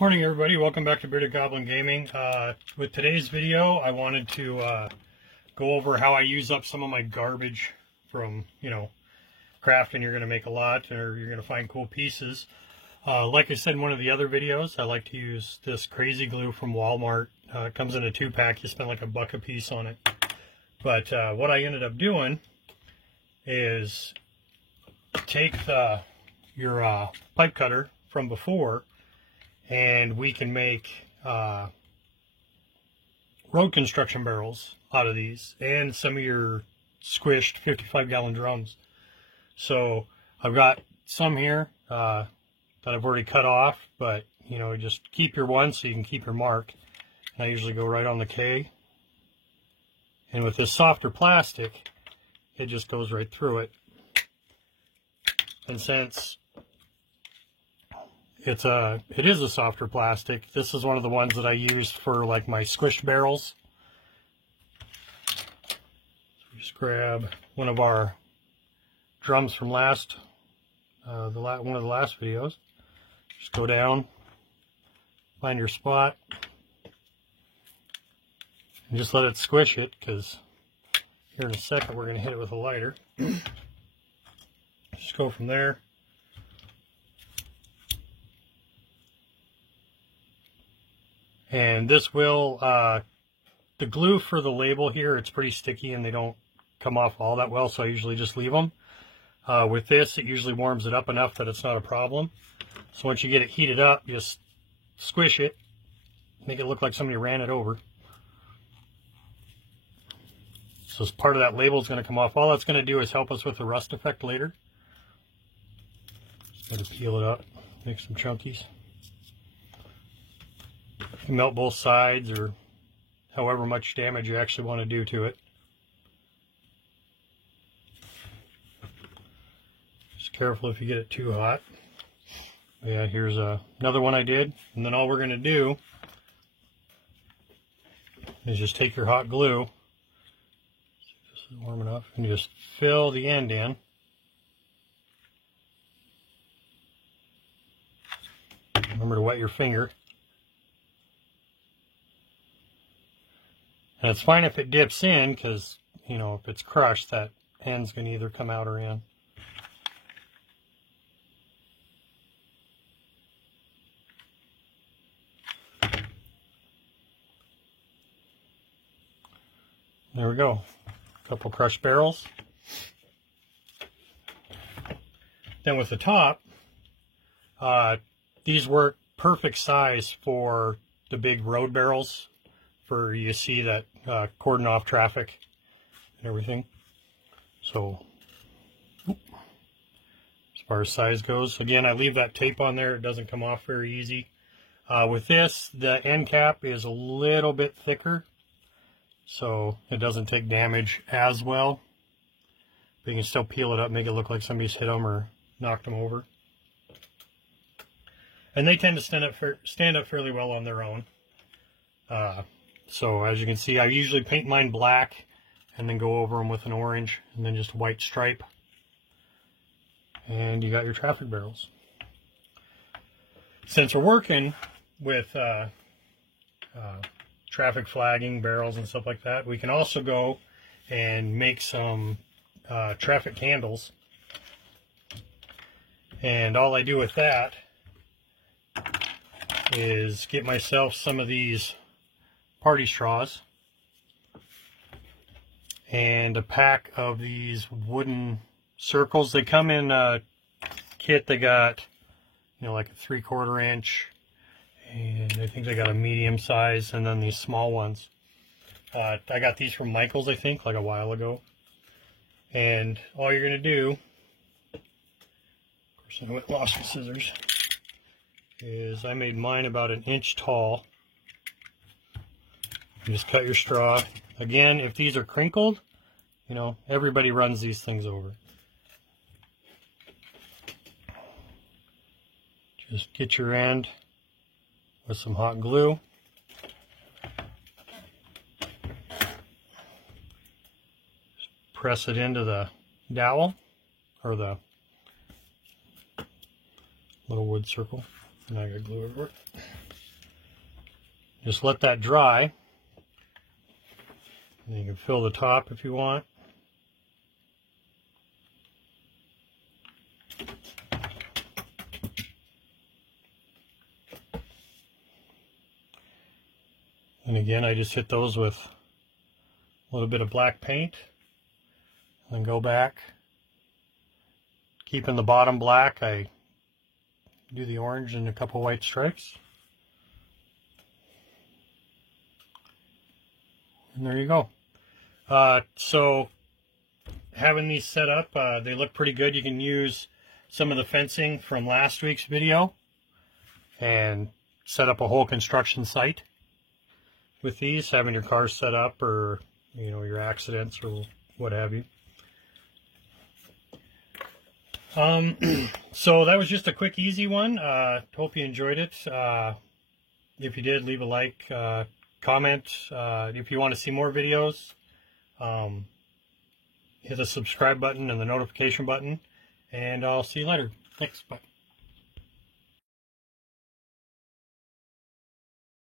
Morning everybody, welcome back to Bearded Goblin Gaming. With today's video I wanted to go over how I use up some of my garbage from, crafting. You're going to make a lot, or you're going to find cool pieces. Like I said in one of the other videos, I like to use this crazy glue from Walmart. It comes in a 2-pack, you spend like $1 a piece on it. But what I ended up doing is take your pipe cutter from before, and we can make road construction barrels out of these, and some of your squished 55-gallon drums. So I've got some here that I've already cut off, but just keep your one so you can keep your mark. And I usually go right on the K. And with this softer plastic, it just goes right through it. And since it is a softer plastic, this is one of the ones that I use for like my squished barrels. So just grab one of our drums from one of the last videos. Just go down, find your spot, and just let it squish it, because here in a second we're going to hit it with a lighter. Just go from there. And this will, the glue for the label here, it's pretty sticky and they don't come off all that well, so I usually just leave them. With this, it usually warms it up enough that it's not a problem. So once you get it heated up, just squish it, make it look like somebody ran it over. So as part of that label is going to come off. All that's going to do is help us with the rust effect later. Just let it peel it up, make some chunkies. You melt both sides, or however much damage you actually want to do to it. Just careful if you get it too hot. Yeah, here's another one I did. And then all we're going to do is just take your hot glue, this is warm enough, and just fill the end in. Remember to wet your finger. And it's fine if it dips in, because, if it's crushed, that end's going to either come out or in. There we go. A couple crushed barrels. Then with the top, these work perfect size for the big road barrels, for you see that cordon off traffic and everything. So as far as size goes, again, I leave that tape on there. It doesn't come off very easy. With this, the end cap is a little bit thicker, so it doesn't take damage as well. But you can still peel it up, make it look like somebody's hit them or knocked them over. And they tend to stand up fairly well on their own. So as you can see, I usually paint mine black and then go over them with an orange and then just a white stripe. And you got your traffic barrels. Since we're working with traffic flagging barrels and stuff like that, we can also go and make some traffic candles. And all I do with that is get myself some of these party straws and a pack of these wooden circles. They come in a kit. They got like a 3/4 inch, and I think they got a medium size, and then these small ones. I got these from Michael's, I think, like a while ago. And all you're going to do, of course I went lost my scissors, is I made mine about 1 inch tall. You just cut your straw. Again, if these are crinkled, everybody runs these things over. Just get your end with some hot glue. Just press it into the dowel, or the little wood circle. And I got glue everywhere. Just let that dry. And you can fill the top if you want. And again, I just hit those with a little bit of black paint. And then go back. Keeping the bottom black, I do the orange and a couple white stripes. And there you go. So having these set up, they look pretty good. You can use some of the fencing from last week's video and set up a whole construction site with these, having your car set up, or your accidents or what have you. So that was just a quick, easy one. Hope you enjoyed it. If you did, leave a like, comment. If you want to see more videos, hit the subscribe button and the notification button, and I'll see you later. Thanks. Bye.